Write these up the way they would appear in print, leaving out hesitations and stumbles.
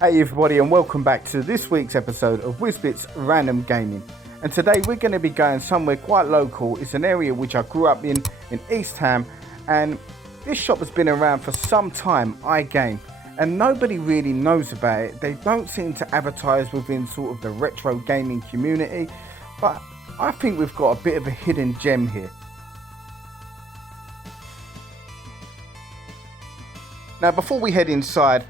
Hey everybody, and welcome back to this week's episode of Whizbit's Random Gaming. And today we're going to be going somewhere quite local. It's an area which I grew up in East Ham, and this shop has been around for some time, iGame, and nobody really knows about it. They don't seem to advertise within sort of the retro gaming community, but I think we've got a bit of a hidden gem here. Now before we head inside,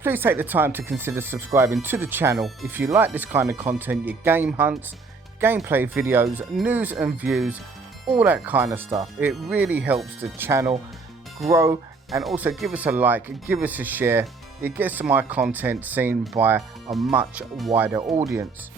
please take the time to consider subscribing to the channel if you like this kind of content, your game hunts, gameplay videos, news and views, all that kind of stuff. It really helps the channel grow, and also give us a like, give us a share. It gets my content seen by a much wider audience.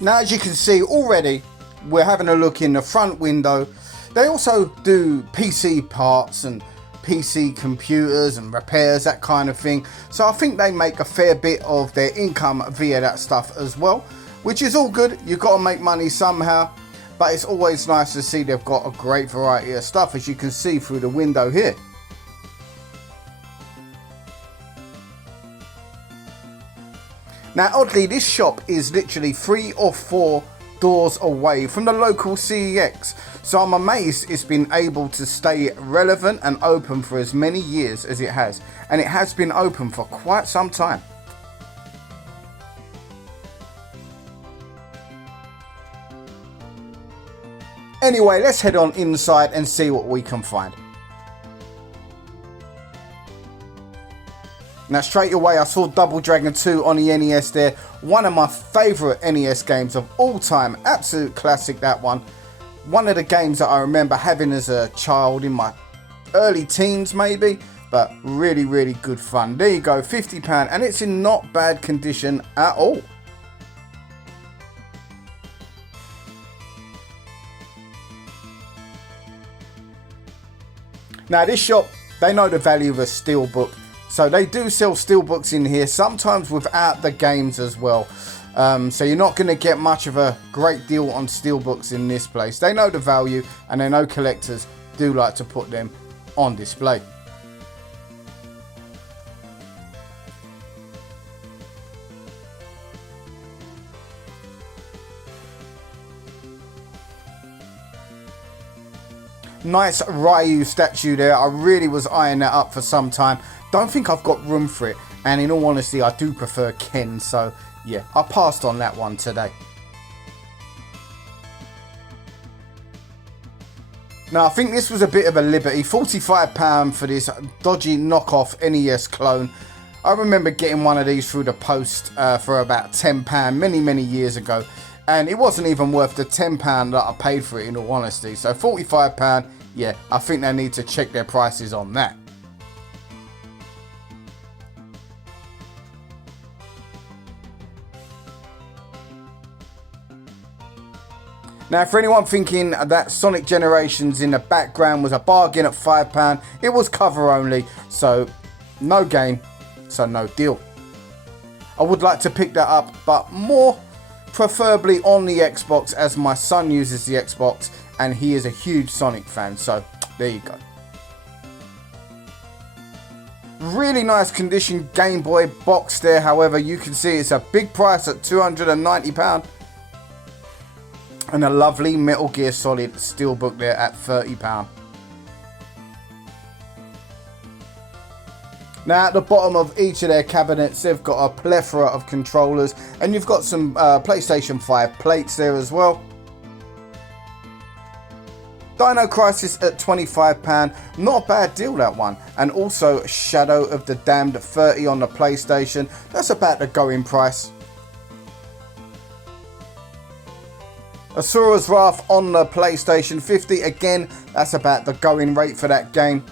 Now as you can see already, we're having a look in the front window. They also do PC parts and PC computers and repairs, that kind of thing. So I think they make a fair bit of their income via that stuff as well, which is all good. You've got to make money somehow, but it's always nice to see they've got a great variety of stuff, as you can see through the window here. Now oddly, this shop is literally 3 or 4 doors away from the local CEX, so I'm amazed it's been able to stay relevant and open for as many years as it has, and it has been open for quite some time. Anyway, let's head on inside and see what we can find. Now straight away I saw Double Dragon 2 on the NES there, one of my favourite NES games of all time, absolute classic that one. One of the games that I remember having as a child in my early teens maybe, but really good fun. There you go, £50, and it's in not bad condition at all. Now this shop, they know the value of a steelbook. So they do sell steelbooks in here, sometimes without the games as well. So you're not going to get much of a great deal on steelbooks in this place. They know the value, and they know collectors do like to put them on display. Nice Ryu statue there. I really was eyeing that up for some time. Don't think I've got room for it, and in all honesty I do prefer Ken, so yeah, I passed on that one today. Now I think this was a bit of a liberty, £45 for this dodgy knockoff NES clone. I remember getting one of these through the post for about £10 many years ago, and it wasn't even worth the £10 that I paid for it, in all honesty. So £45, yeah, I think they need to check their prices on that. Now for anyone thinking that Sonic Generations in the background was a bargain at £5, it was cover only, so no game, so no deal. I would like to pick that up, but more preferably on the Xbox, as my son uses the Xbox and he is a huge Sonic fan, so there you go. Really nice condition Game Boy box there, however you can see it's a big price at £290. And a lovely Metal Gear Solid steelbook there at £30. Now at the bottom of each of their cabinets, they've got a plethora of controllers, and you've got some PlayStation 5 plates there as well. Dino Crisis at £25, not a bad deal that one. And also Shadow of the Damned at £30 on the PlayStation, that's about the going price. Asura's Wrath on the PlayStation 50, again that's about the going rate for that game.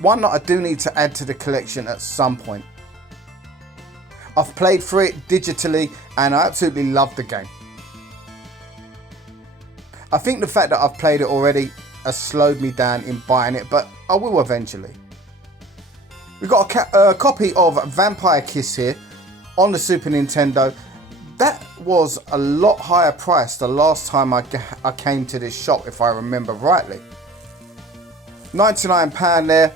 One that I do need to add to the collection at some point. I've played through it digitally and I absolutely love the game. I think the fact that I've played it already has slowed me down in buying it, but I will eventually. We've got a copy of Vampire Kiss here on the Super Nintendo. That was a lot higher price the last time I came to this shop, if I remember rightly. £99 there.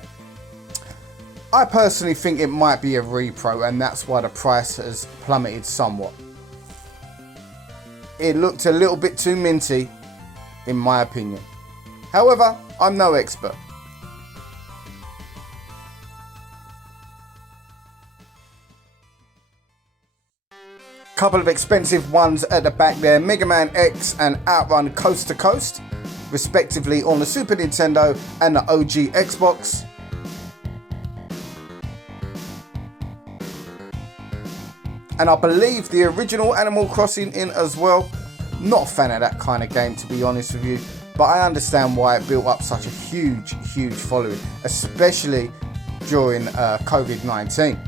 I personally think it might be a repro, and that's why the price has plummeted somewhat. It looked a little bit too minty, in my opinion. However, I'm no expert. Couple of expensive ones at the back there, Mega Man X and Outrun Coast to Coast, respectively on the Super Nintendo and the OG Xbox. And I believe the original Animal Crossing in as well. Not a fan of that kind of game, to be honest with you, but I understand why it built up such a huge following, especially during COVID-19.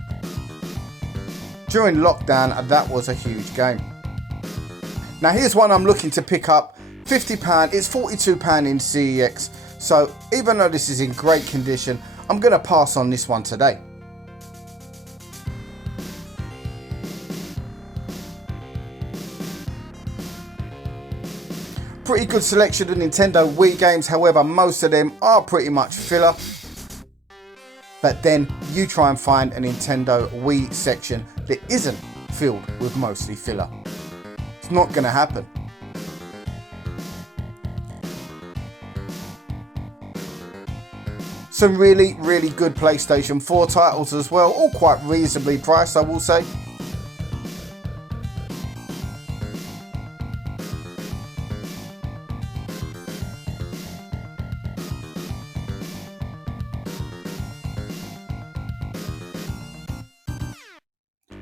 During lockdown, that was a huge game. Now here's one I'm looking to pick up, £50, it's £42 in CEX, so even though this is in great condition, I'm going to pass on this one today. Pretty good selection of Nintendo Wii games, however most of them are pretty much filler. But then you try and find a Nintendo Wii section that isn't filled with mostly filler. It's not going to happen. Some really good PlayStation 4 titles as well, all quite reasonably priced, I will say.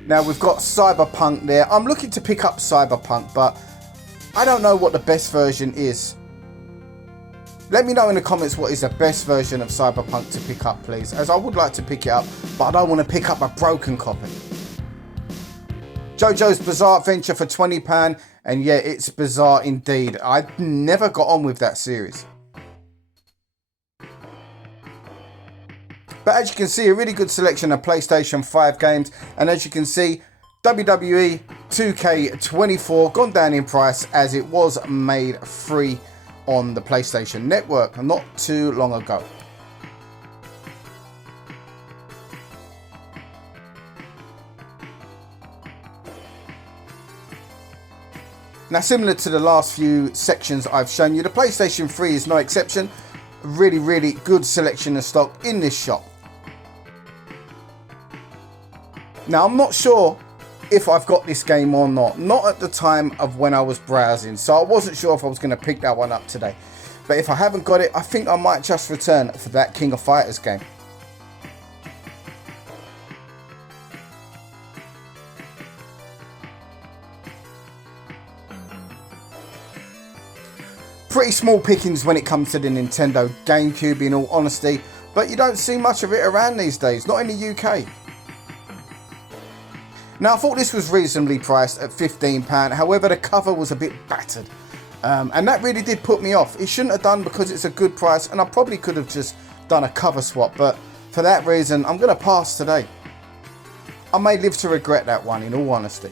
Now we've got Cyberpunk there. I'm looking to pick up Cyberpunk, but I don't know what the best version is. Let me know in the comments what is the best version of Cyberpunk to pick up, please, as I would like to pick it up, but I don't want to pick up a broken copy. JoJo's Bizarre Adventure for £20, and yeah, it's bizarre indeed. I never got on with that series. But as you can see, a really good selection of PlayStation 5 games. And as you can see, WWE 2K24 gone down in price as it was made free on the PlayStation Network not too long ago. Now, similar to the last few sections I've shown you, the PlayStation 3 is no exception. Really good selection of stock in this shop. Now, I'm not sure if I've got this game or not at the time of when I was browsing, so I wasn't sure if I was going to pick that one up today. But if I haven't got it, I think I might just return for that King of Fighters game. Pretty small pickings when it comes to the Nintendo GameCube, in all honesty, but you don't see much of it around these days, not in the UK. Now, I thought this was reasonably priced at £15, however the cover was a bit battered, and that really did put me off. It shouldn't have done because it's a good price, and I probably could have just done a cover swap, but for that reason I'm going to pass today. I may live to regret that one, in all honesty.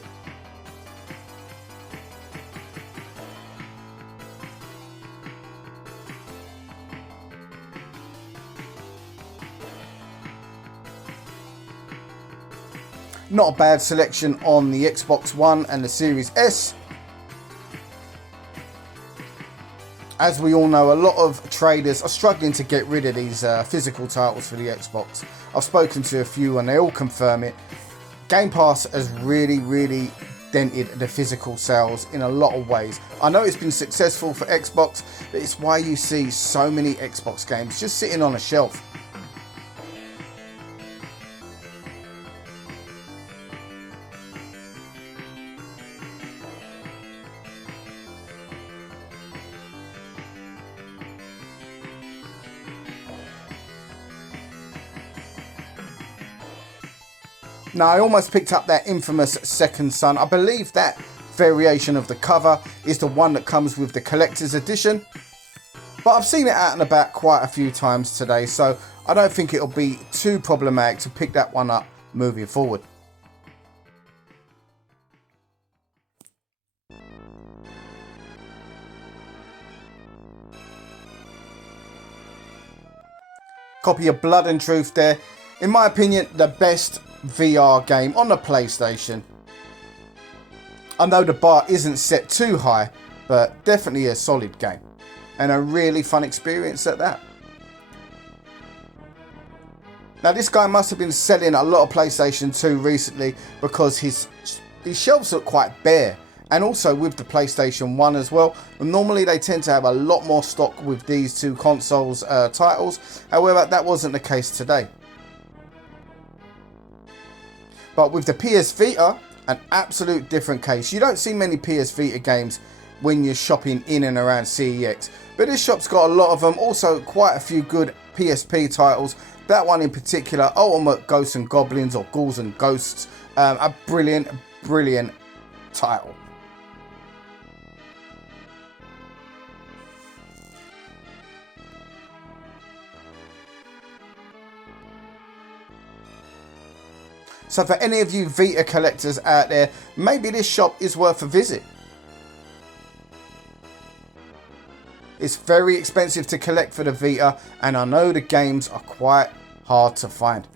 Not a bad selection on the Xbox One and the Series S. As we all know, a lot of traders are struggling to get rid of these physical titles for the Xbox. I've spoken to a few and they all confirm it. Game Pass has really dented the physical sales in a lot of ways. I know it's been successful for Xbox, but it's why you see so many Xbox games just sitting on a shelf. Now, I almost picked up that infamous Second Son. I believe that variation of the cover is the one that comes with the collector's edition. But I've seen it out and about quite a few times today, so I don't think it'll be too problematic to pick that one up moving forward. Copy of Blood and Truth there. In my opinion, the best VR game on the PlayStation. I know the bar isn't set too high, but definitely a solid game. And a really fun experience at that. Now this guy must have been selling a lot of PlayStation 2 recently because his shelves look quite bare. And also with the PlayStation 1 as well. Normally they tend to have a lot more stock with these two consoles titles. However, that wasn't the case today. But with the PS Vita, an absolute different case. You don't see many PS Vita games when you're shopping in and around CEX. But this shop's got a lot of them. Also quite a few good PSP titles. That one in particular, Ultimate Ghosts and Goblins or Ghouls and Ghosts. A brilliant, brilliant title. So for any of you Vita collectors out there, maybe this shop is worth a visit. It's very expensive to collect for the Vita, and I know the games are quite hard to find.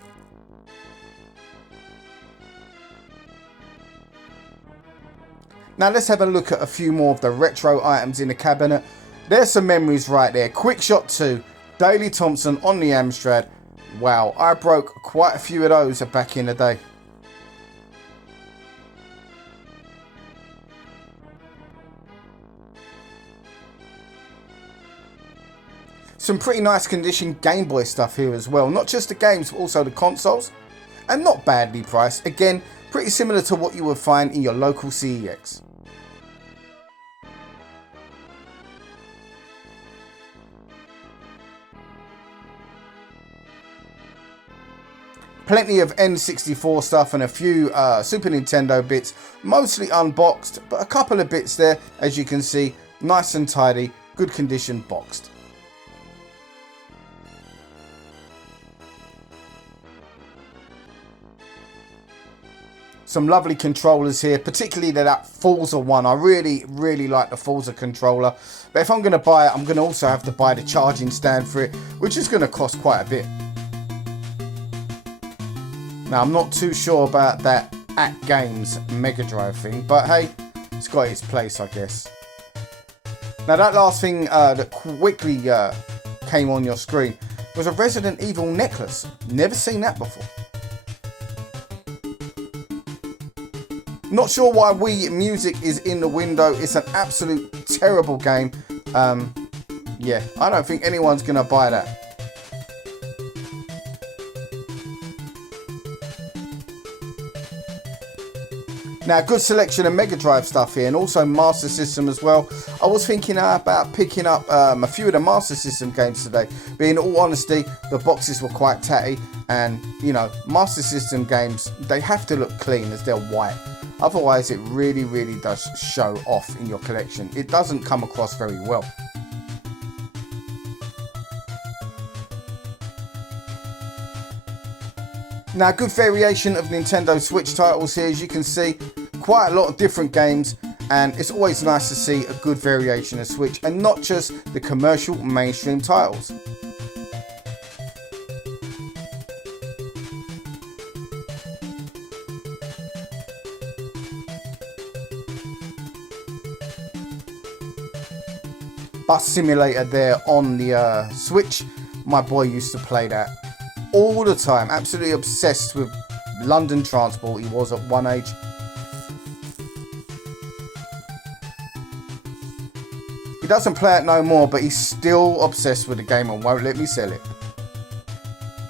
Now let's have a look at a few more of the retro items in the cabinet. There's some memories right there. Quickshot 2, Daley Thompson on the Amstrad. Wow, I broke quite a few of those back in the day. Some pretty nice condition Game Boy stuff here as well. Not just the games, but also the consoles. And not badly priced. Again, pretty similar to what you would find in your local CEX. Plenty of N64 stuff and a few Super Nintendo bits, mostly unboxed, but a couple of bits there, as you can see, nice and tidy, good condition boxed. Some lovely controllers here, particularly that Forza one. I really like the Forza controller, but if I'm going to buy it, I'm going to also have to buy the charging stand for it, which is going to cost quite a bit. Now, I'm not too sure about that At Games Mega Drive thing, but hey, it's got its place, I guess. Now, that last thing that quickly came on your screen was a Resident Evil necklace. Never seen that before. Not sure why Wii Music is in the window. It's an absolute terrible game. Yeah, I don't think anyone's going to buy that. Now, good selection of Mega Drive stuff here, and also Master System as well. I was thinking about picking up a few of the Master System games today, but in all honesty, the boxes were quite tatty, and you know, Master System games, they have to look clean as they're white. Otherwise, it really does show off in your collection. It doesn't come across very well. Now, good variation of Nintendo Switch titles here, as you can see. Quite a lot of different games, and it's always nice to see a good variation of Switch and not just the commercial mainstream titles. Bus Simulator there on the Switch. My boy used to play that all the time, absolutely obsessed with London Transport. He was at one age. He doesn't play it no more, but he's still obsessed with the game and won't let me sell it.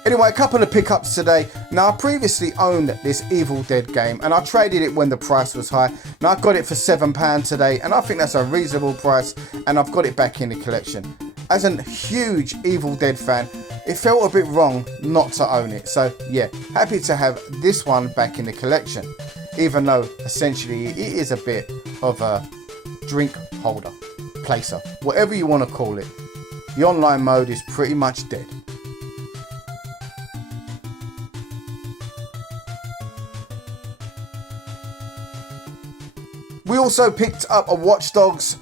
Anyway, a couple of pickups today. Now, I previously owned this Evil Dead game, and I traded it when the price was high. Now, I got it for £7 today, and I think that's a reasonable price, and I've got it back in the collection. As a huge Evil Dead fan, it felt a bit wrong not to own it. So yeah, happy to have this one back in the collection, even though essentially it is a bit of a drink holder, placer, whatever you want to call it. The online mode is pretty much dead. We also picked up a Watch Dogs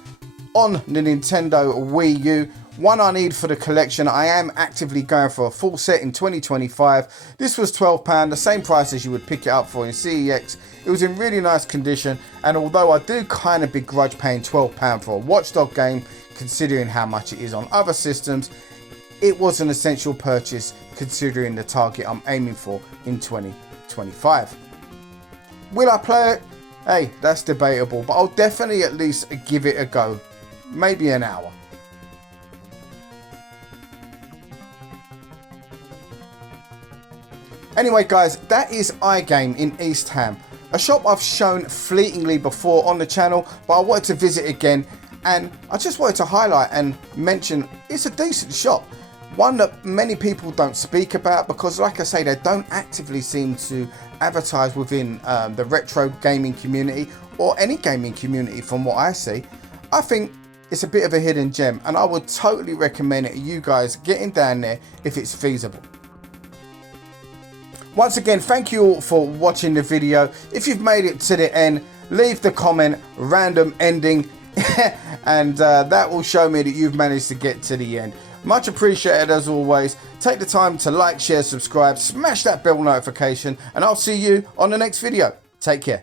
on the Nintendo Wii U. one I need for the collection. I am actively going for a full set in 2025. This was £12, the same price as you would pick it up for in CEX. It was in really nice condition, and although I do kind of begrudge paying £12 for a Watchdog game, considering how much it is on other systems, it was an essential purchase considering the target I'm aiming for in 2025. Will I play it? Hey, that's debatable, but I'll definitely at least give it a go. Maybe an hour. Anyway guys, that is iGame in East Ham. A shop I've shown fleetingly before on the channel, but I wanted to visit again, and I just wanted to highlight and mention it's a decent shop. One that many people don't speak about because, like I say, they don't actively seem to advertise within the retro gaming community or any gaming community from what I see. I think it's a bit of a hidden gem, and I would totally recommend it you guys getting down there if it's feasible. Once again, thank you all for watching the video. If you've made it to the end, leave the comment random ending and that will show me that you've managed to get to the end. Much appreciated as always. Take the time to like, share, subscribe, smash that bell notification, and I'll see you on the next video. Take care.